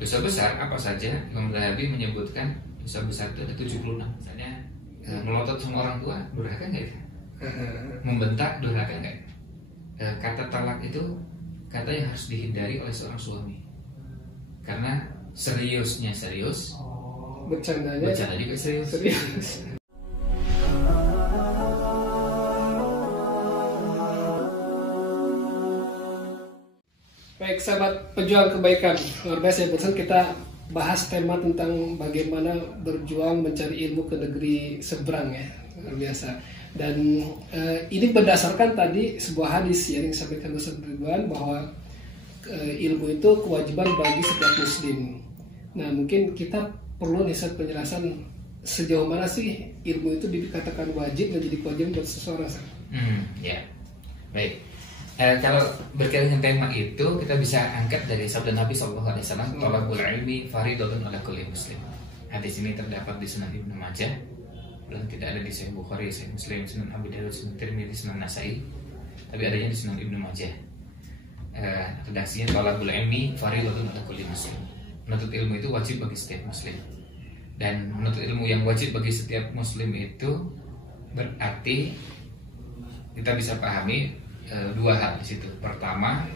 Dosa besar apa saja? Imam Zahabi menyebutkan dosa besar itu ada 76. Misalnya melotot sama orang tua, durhaka nggak itu? Membentak, durhaka nggak? Kata talak itu kata yang harus dihindari oleh seorang suami, karena seriusnya serius, Bercandanya juga serius. Baik sahabat pejuang kebaikan, luar biasa ya, barusan kita bahas tema tentang bagaimana berjuang mencari ilmu ke negeri seberang ya, luar biasa. Dan ini berdasarkan tadi sebuah hadis yang disampaikan Ustaz Ridwan bahwa ilmu itu kewajiban bagi setiap muslim. Nah mungkin kita perlu nih penjelasan sejauh mana sih ilmu itu dikatakan wajib menjadi kewajiban buat seseorang. Ya, baik. Kalau berkaitan dengan tema itu kita bisa angkat dari sabda Nabi SAW, "Thalabul ilmi fardhatun 'ala kulli muslim." Hadis ini terdapat di Sunan Ibnu Majah dan tidak ada di Sahih Bukhari, Sahih Muslim, Sunan Abi Dawud, Sunan Tirmidzi, Sunan Nasai, tapi adanya di Sunan Ibnu Majah. Redaksinya "Thalabul ilmi fardhatun 'ala kulli muslim." Menuntut ilmu itu wajib bagi setiap muslim. Dan menuntut ilmu yang wajib bagi setiap muslim itu berarti kita bisa pahami dua hal di situ. Pertama,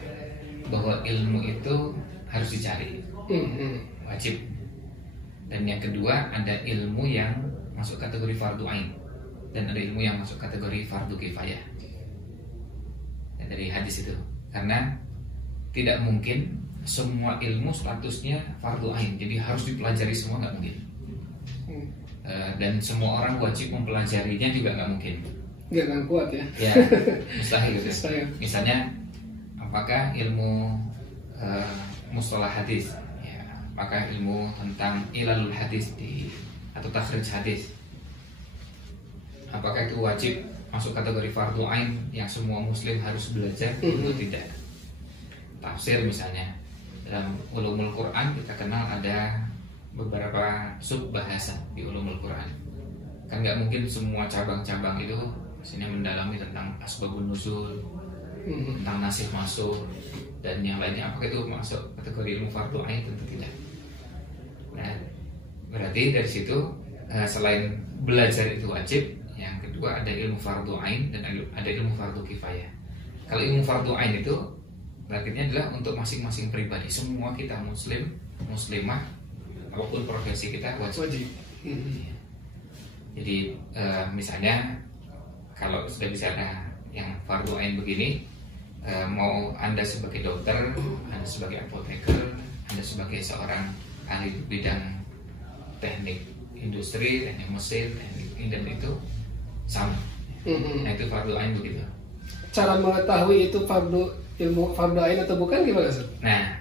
bahwa ilmu itu harus dicari, wajib. Dan yang kedua, ada ilmu yang masuk kategori fardu ain dan ada ilmu yang masuk kategori fardu kifayah. Dan dari hadis itu, karena tidak mungkin semua ilmu statusnya fardu ain, jadi harus dipelajari semua, nggak mungkin. Dan semua orang wajib mempelajarinya juga nggak mungkin. Nggak akan kuat ya. Ya, mustahil gitu. Misalnya, apakah ilmu mustalah hadis, ya, apakah ilmu tentang ilalul hadis atau takhrij hadis, apakah itu wajib masuk kategori fardu ain yang semua muslim harus belajar? Itu tidak. Tafsir misalnya, dalam ulumul Quran kita kenal ada beberapa sub bahasa di ulumul Quran. Kan nggak mungkin semua cabang-cabang itu sini mendalami tentang asbabun nuzul, tentang nasih masuk dan yang lainnya. Apakah itu masuk kategori ilmu fardu ain? Tentu tidak. Nah, berarti dari situ selain belajar itu wajib, yang kedua ada ilmu fardu ain dan ada ilmu fardu kifayah. Kalau ilmu fardu ain itu berarti adalah untuk masing-masing pribadi. Semua kita muslim, muslimah, apapun profesi kita wajib. Jadi misalnya kalau sudah bicara yang fardu ain begini, mau Anda sebagai dokter, Anda sebagai apoteker, Anda sebagai seorang ahli bidang teknik industri, teknik mesin, teknik inden itu sama. Nah itu fardu ain begitu. Cara mengetahui itu ilmu fardu ain atau bukan gimana Ustaz? Nah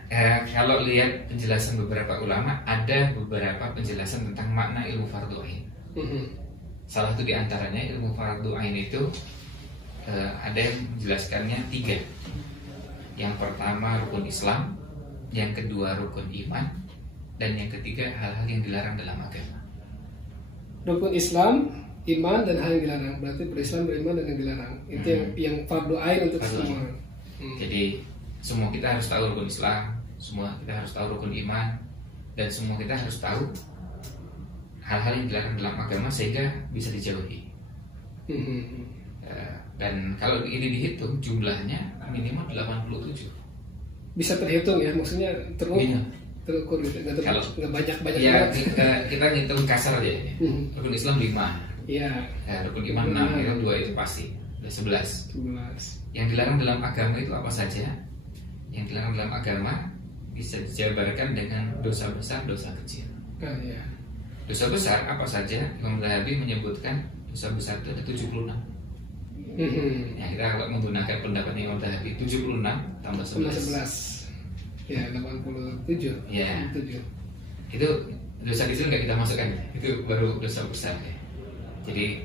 kalau lihat penjelasan beberapa ulama, ada beberapa penjelasan tentang makna ilmu fardu ain. Salah satu diantaranya ilmu fardu ain itu ada yang menjelaskannya 3. Yang pertama rukun Islam, yang kedua rukun iman, dan yang ketiga hal-hal yang dilarang dalam agama. Rukun Islam, iman, dan hal yang dilarang. Berarti berislam, beriman, dan yang dilarang. Itu yang fardu ain untuk semua. Jadi semua kita harus tahu rukun Islam, semua kita harus tahu rukun iman, dan semua kita harus tahu hal-hal yang dilarang dalam agama sehingga bisa dijauhi. Dan kalau ini dihitung jumlahnya minimal 87. Bisa terhitung ya, maksudnya terukur gitu. Kalau nggak banyak ya, banget. kita ngitung kasar aja. Rukun Islam 5. Iya. Rukun iman 6, itu 2 itu pasti. Udah 11. Yang dilarang dalam agama itu apa saja? Yang dilarang dalam agama bisa dijabarkan dengan dosa besar, dosa kecil. Iya. Dosa besar apa saja? Imam Zahabi menyebutkan dosa besar itu ada 76. Ya, kita kalau menggunakan pendapat Imam Zahabi 76 tambah 11. Ya 87. Ya. 87. Itu dosa kecil nggak kita masukkan. Itu baru dosa besar ya. Jadi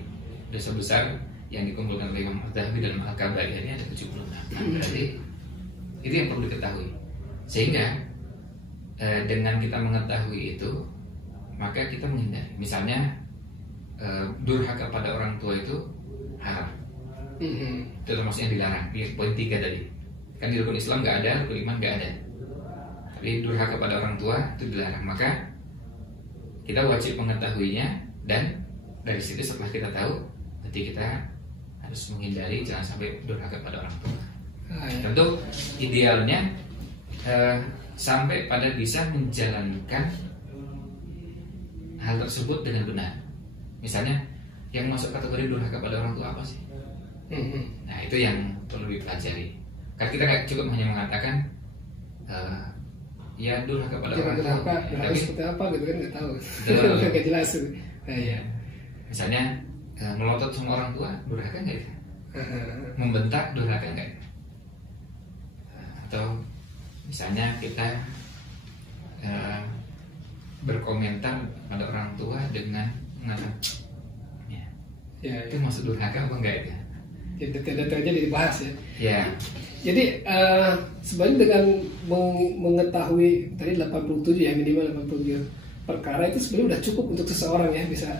dosa besar yang dikumpulkan oleh Imam Zahabi dalam Al-Kabair ini ada 76. Nah, berarti itu yang perlu diketahui. Sehingga dengan kita mengetahui itu, maka kita menghindari. Misalnya durhaka pada orang tua itu haram. Itu termasuk yang dilarang. Poin 3 tadi. Kan di rukun Islam nggak ada, rukun iman nggak ada. Tapi durhaka pada orang tua itu dilarang. Maka kita wajib mengetahuinya, dan dari situ setelah kita tahu, berarti kita harus menghindari jangan sampai durhaka pada orang tua. Tentu idealnya sampai pada bisa menjalankan hal tersebut dengan benar. Misalnya yang masuk kategori durhaka pada orang tua apa sih? Nah itu yang perlu dipelajari. Karena kita nggak cukup hanya mengatakan ya durhaka pada orang tua, tapi seperti apa gitu kan nggak tahu, nggak jelas. Iya. Misalnya melotot sama orang tua durhaka nggak itu? Membentak durhaka nggak? Atau misalnya kita berkomentar pada orang tua dengan mengatakan itu masuk durhaka apa enggak ya? Detail-detailnya dibahas ya. Ya. Jadi sebenarnya dengan mengetahui tadi 87 ya, minimal 87 perkara itu sebenarnya udah cukup untuk seseorang ya bisa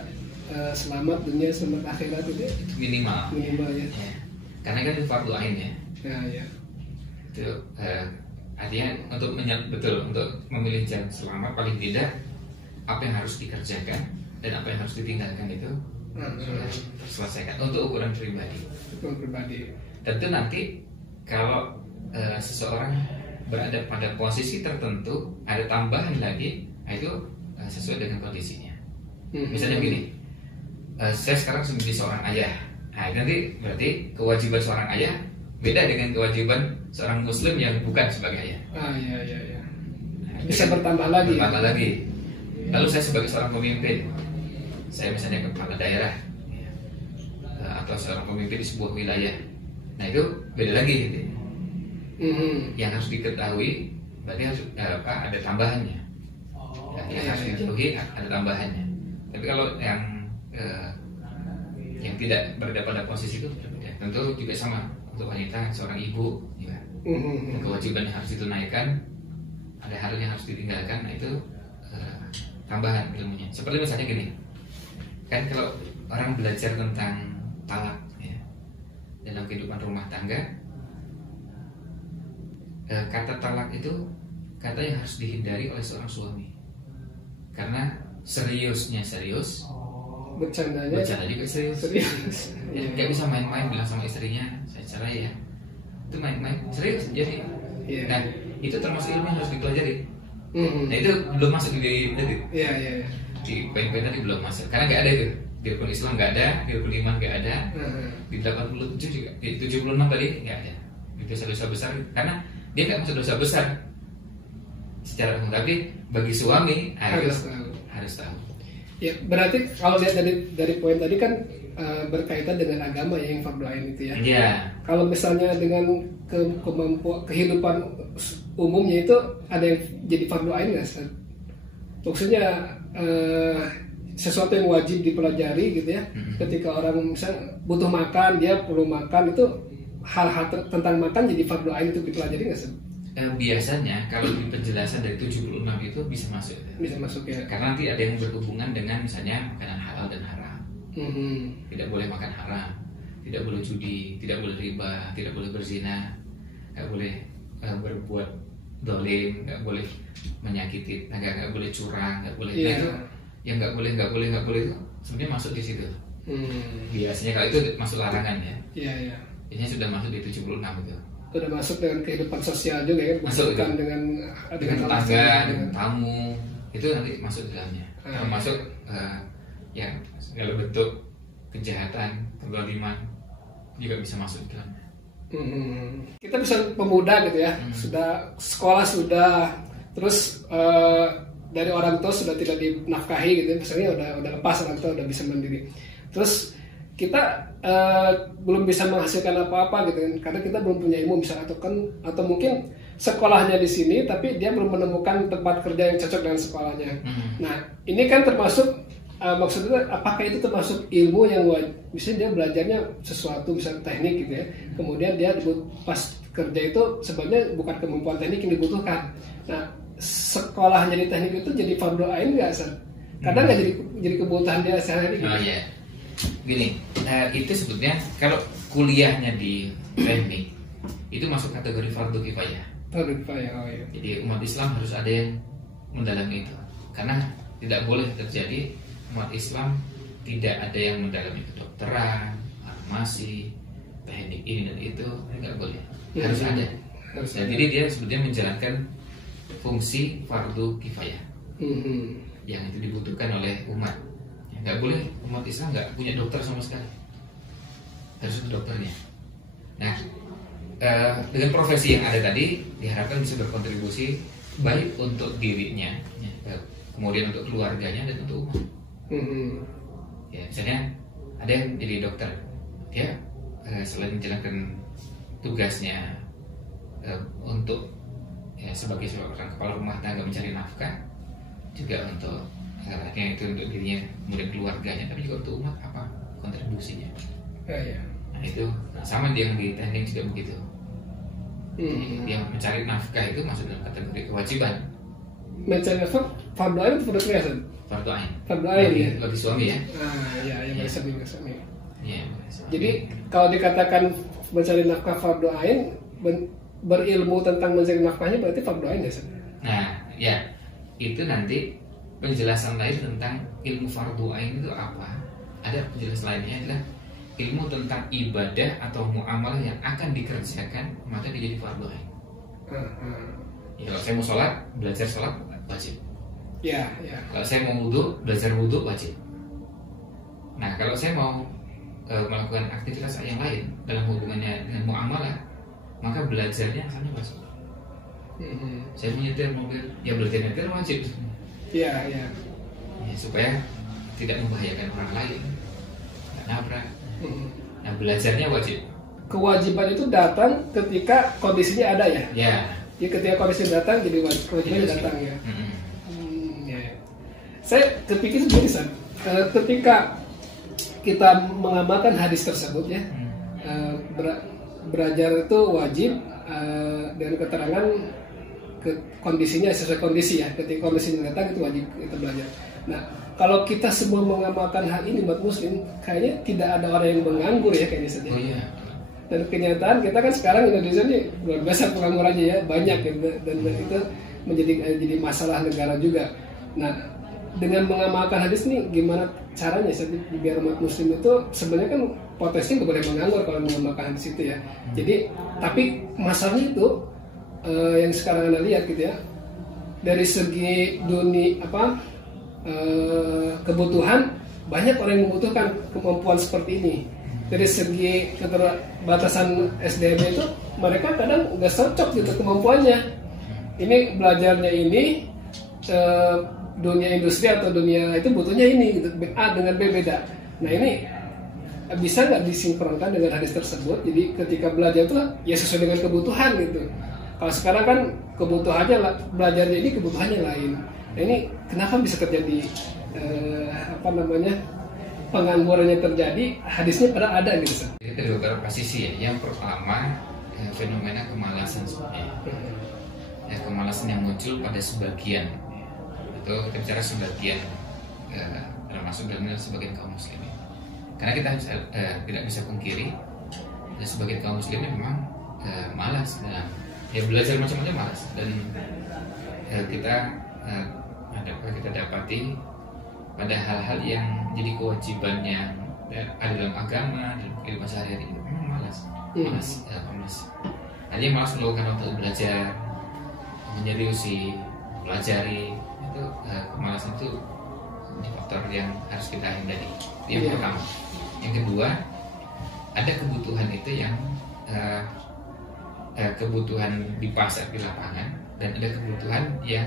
selamat dunia, selamat akhirat itu ya. Minimal ya. Karena kan itu fardu ain ya. Ya. Itu artinya untuk untuk memilih jalan selamat paling tidak apa yang harus dikerjakan dan apa yang harus ditinggalkan itu selesaikan untuk ukuran pribadi. Tentu nanti kalau seseorang berada pada posisi tertentu ada tambahan lagi, itu sesuai dengan kondisinya. Misalnya gini, saya sekarang menjadi seorang ayah. Nah, nanti berarti kewajiban seorang ayah beda dengan kewajiban seorang muslim yang bukan sebagai ayah. Iya. Bisa bertambah lagi. Lalu saya sebagai seorang pemimpin, saya misalnya kepala daerah atau seorang pemimpin di sebuah wilayah. Nah itu beda lagi gitu. Yang harus diketahui berarti harus ada tambahannya. Yang harus dijauhi ada tambahannya. Tapi kalau yang tidak berada pada posisi itu berbeda. Tentu juga sama untuk wanita, seorang ibu ya. Kewajiban yang harus ditunaikan, ada hal yang harus ditinggalkan. Nah itu tambahan ilmunya. Seperti misalnya gini, kan kalau orang belajar tentang talak ya, dalam kehidupan rumah tangga, kata talak itu kata yang harus dihindari oleh seorang suami, karena seriusnya serius, bercandanya juga serius. Nggak bisa main-main bilang sama istrinya saya cerai ya, itu main-main serius jadi. Nah itu termasuk ilmu yang harus dipelajari. Nah itu belum masuk di tadi. Di poin-poin tadi belum masuk karena nggak ada itu di rukun Islam, nggak ada di rukun iman, nggak ada di 87 juga, di 76 tadi nggak ada. Itu dosa besar karena dia nggak masuk dosa besar secara umum, tapi bagi suami harus tahu. Ya berarti kalau lihat dari poin tadi kan berkaitan dengan agama ya, yang fardu ain itu ya. Iya. Kalau misalnya dengan kemampuan kehidupan umumnya itu ada yang jadi fardu ain nggak? Maksudnya sesuatu yang wajib dipelajari gitu ya. Ketika orang misalnya butuh makan, dia perlu makan, itu hal-hal tentang makan jadi fardu ain itu dipelajari nggak sih? Biasanya kalau di penjelasan dari 76 itu bisa masuk. Bisa masuk ya. Karena nanti ada yang berhubungan dengan misalnya makanan halal dan haram. Tidak boleh makan haram, tidak boleh judi, tidak boleh riba, tidak boleh berzina, nggak boleh berbuat dolim, nggak boleh menyakiti, nggak boleh curang, nggak boleh. Nah, itu yang nggak boleh itu sebenarnya masuk di situ. Biasanya kalau itu masuk larangan ya. Iya. Biasanya sudah masuk di 76 itu. Sudah masuk dengan kehidupan sosial juga ya, masuk dengan tetangga, dengan tamu, itu nanti masuk di dalamnya. Masuk ya segala bentuk kejahatan, kezaliman juga bisa masuk di dalamnya. Kita bisa pemuda gitu ya, sudah sekolah sudah, terus dari orang tua sudah tidak dinafkahi gitu, misalnya udah lepas orang tua, udah bisa mandiri. Terus kita belum bisa menghasilkan apa-apa gitu kan, karena kita belum punya ilmu misalnya, atau mungkin sekolahnya di sini tapi dia belum menemukan tempat kerja yang cocok dengan sekolahnya. Nah ini kan termasuk maksudnya apakah itu termasuk ilmu yang misalnya dia belajarnya sesuatu misalnya teknik gitu ya, kemudian dia pas kerja itu sebenarnya bukan kemampuan teknik yang dibutuhkan. Nah sekolah jadi teknik itu jadi fardu ain nggak sih? Kadang nggak jadi kebutuhan dia sehari-hari. Oh iya. Gini, itu sebetulnya kalau kuliahnya di teknik itu masuk kategori fardu kifayah. Fardu kifayah. Oh iya. Jadi umat Islam harus ada yang mendalami itu, karena tidak boleh terjadi umat Islam tidak ada yang mendalami kedokteran, farmasi, teknik ini dan itu, nggak boleh. Harus ada. Harus Nah, ada. jadi dia sebetulnya menjalankan fungsi fardu kifayah yang itu dibutuhkan oleh umat. Ya, nggak boleh umat Islam nggak punya dokter sama sekali, harus ada dokternya. Nah, dengan profesi yang ada tadi diharapkan bisa berkontribusi baik untuk dirinya, ya, kemudian untuk keluarganya dan untuk umat. Ya, misalnya ada yang jadi dokter, dia selain menjalankan tugasnya untuk ya, sebagai seorang kepala rumah tangga mencari nafkah, juga untuk artinya itu untuk dirinya kemudian keluarganya, tapi juga untuk umat apa kontribusinya. Ya. Nah itu sama dia yang di teknik juga begitu. Dia mencari nafkah itu masuk dalam kategori kewajiban. Mencari nafkah fardu ain atau fardu qiyas? Fardu ain. Fardu ain ya. Bagi suami ya. Ya bagi suami. Iya. Bagi suami. Jadi kalau dikatakan mencari nafkah fardu ain, berilmu tentang mencari nafkahnya berarti fardu ain ya. Nah, ya itu nanti penjelasan lain tentang ilmu fardu ain itu apa? Ada penjelasan lainnya adalah ilmu tentang ibadah atau muamalah yang akan dikerjakan, maka dia jadi fardu ain. Ya, kalau saya mau sholat, belajar sholat wajib. Ya. Kalau saya mau wudhu, belajar wudhu wajib. Nah, kalau saya mau melakukan aktivitas yang lain dalam hubungannya dengan muamalah, maka belajarnya asalnya wajib. Saya menyetir mobil, ya belajar nyetir wajib. Ya. Ya, supaya tidak membahayakan orang lain, nggak nabrak. Nah, belajarnya wajib. Kewajiban itu datang ketika kondisinya ada ya. Ya. Ya ketika kondisi datang jadi kewajibannya datang ya. Ya. Saya kepikir begini San, ketika kita mengamalkan hadis tersebut ya, belajar itu wajib dengan keterangan kondisinya sesuai kondisi ya. Ketika kondisinya datang itu wajib kita belajar. Nah, kalau kita semua mengamalkan hal ini buat muslim, kayaknya tidak ada orang yang menganggur ya kayaknya saja. Oh iya. Dan kenyataan kita kan sekarang Indonesia ini luar biasa penganggurannya ya, banyak ya, dan itu menjadi masalah negara juga. Nah, dengan mengamalkan hadis ini gimana caranya biar umat muslim itu sebenarnya kan potensi nggak boleh menganggur kalau mengamalkan hadis itu ya. Jadi tapi masalahnya itu yang sekarang Anda lihat gitu ya, dari segi dunia kebutuhan, banyak orang yang membutuhkan kemampuan seperti ini. Dari segi keterbatasan SDM itu mereka kadang nggak cocok gitu kemampuannya. Ini belajarnya ini dunia industri atau dunia itu butuhnya ini gitu. A dengan B beda. Nah ini bisa nggak disinkronkan dengan hadis tersebut? Jadi ketika belajar itu ya sesuai dengan kebutuhan gitu. Kalau sekarang kan kebutuhannya belajarnya ini kebutuhannya lain. Nah ini kenapa bisa terjadi penganggurannya terjadi, hadisnya pada ada gitu. Jadi ada beberapa sisi ya. Yang pertama fenomena kemalasan sebenarnya. Ya, kemalasan yang muncul pada sebagian. Itu kita bicara sebagian, termasuk dalamnya sebagian kaum muslimin. Karena kita tidak bisa pungkiri, sebagian kaum muslimin memang malas. Ya belajar macam-macam malas. Dan kita dapati pada hal-hal yang jadi kewajibannya ada dalam agama, dalam kehidupan sehari-hari itu memang malas. Hanya malas meluangkan waktu belajar, menyeriusi, pelajari. Itu kemalasan itu faktor yang harus kita hindari. Yang pertama. Yang kedua, ada kebutuhan itu yang kebutuhan di pasar, di lapangan, dan ada kebutuhan yang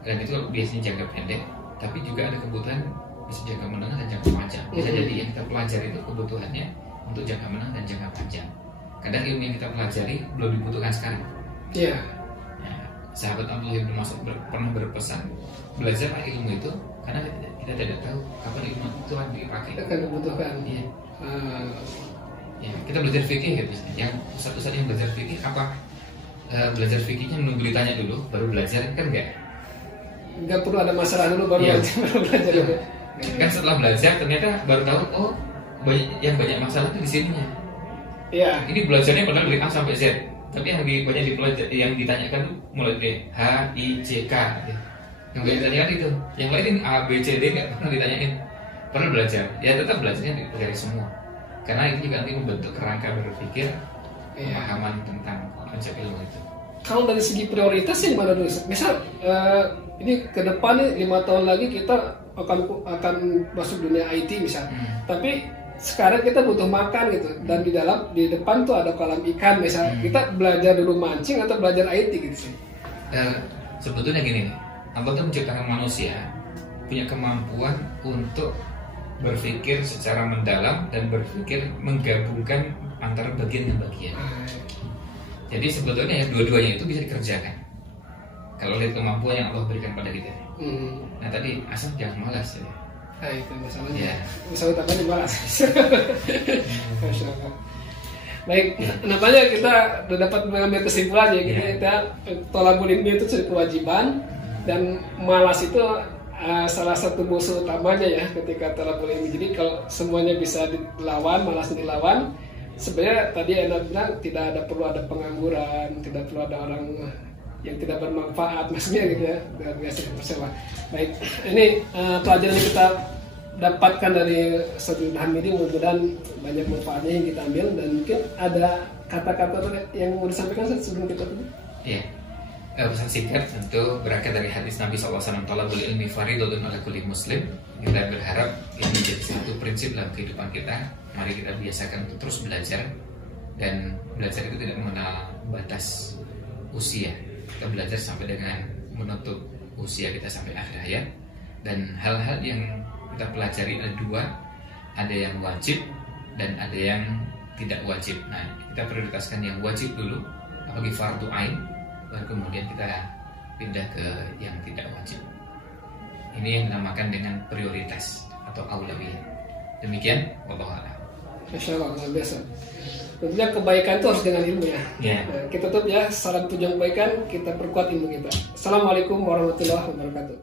dan itu biasanya jangka pendek, tapi juga ada kebutuhan bisa jangka menengah dan jangka panjang. Bisa jadi yang kita pelajari itu kebutuhannya untuk jangka menengah dan jangka panjang. Kadang ilmu yang kita pelajari belum dibutuhkan sekarang. Iya. Ya, sahabat Abdullah bin Mas'ud pernah berpesan, belajarlah ilmu itu karena kita tidak tahu kapan ilmu itu akan dipakai. Akan dibutuhkan. Iya. Ya, kita belajar fikih gitu. Yang satu-satu yang belajar fikih apa? Belajar fikihnya menunggu ditanya dulu, baru belajar kan enggak? Nggak perlu ada masalah dulu baru belajar. Kan setelah belajar ternyata baru tahu yang banyak masalah itu di sininya. Iya. Ini belajarnya padahal dari A sampai Z. Tapi yang banyak yang ditanyakan tuh mulai dari H, I, C, K. Ya. Yang banyak ditanyakan itu. Yang lain ini A, B, C, D nggak pernah ditanyain. Pernah belajar. Ya tetap belajarnya dari semua. Karena itu juga nanti membentuk kerangka berpikir, pemahaman tentang konsep ilmu itu. Kalau dari segi prioritas yang mana dulu? Misal ini ke depan nih 5 tahun lagi kita akan masuk dunia IT misal. Tapi sekarang kita butuh makan gitu, dan di depan tuh ada kolam ikan misal. Kita belajar dulu mancing atau belajar IT gitu sih? Sebetulnya gini nih, Allah tuh menciptakan manusia punya kemampuan untuk berpikir secara mendalam dan berpikir menggabungkan antara bagian dan bagian. Jadi sebetulnya dua-duanya itu bisa dikerjakan kalau lihat kemampuan yang Allah berikan pada kita. Nah tadi asal jangan malas ya. Nah itu masalahnya. Ya. Masalah utamanya malas. Masya Allah. Baik, nampaknya kita sudah dapat mengambil kesimpulan ya, kita tolabul ilmi itu kewajiban, dan malas itu salah satu musuh utamanya ya ketika tolabul ilmi. Jadi kalau semuanya bisa dilawan, malas dilawan. Sebenarnya tadi Anda bilang tidak perlu ada pengangguran, tidak perlu ada orang yang tidak bermanfaat, maksudnya gitu ya, dengan biasa bersama. Baik, ini pelajaran yang kita dapatkan dari Ustaz Hamidi, mudah-mudahan banyak manfaatnya yang kita ambil, dan mungkin ada kata-kata yang mau disampaikan sebelum kita tutup. Iya. Pesan singkat tentu berangkat dari hadis Nabi SAW, talabul ilmi faridatun ala kulli muslim. Kita berharap ini menjadi satu prinsip dalam kehidupan kita. Mari kita biasakan untuk terus belajar, dan belajar itu tidak mengenal batas usia. Kita belajar sampai dengan menutup usia kita sampai akhir hayat. Dan hal-hal yang kita pelajari ada dua, ada yang wajib dan ada yang tidak wajib. Nah, kita prioritaskan yang wajib dulu, apalagi fardu ain, baru kemudian kita pindah ke yang tidak wajib. Ini yang dinamakan dengan prioritas atau aulawiyah. Demikian, wallahu a'lam. Masya Allah, luar biasa. Tentunya kebaikan itu harus dengan ilmu ya. Kita tutup ya, salam tujuan kebaikan, kita perkuat ilmu kita. Assalamualaikum warahmatullahi wabarakatuh.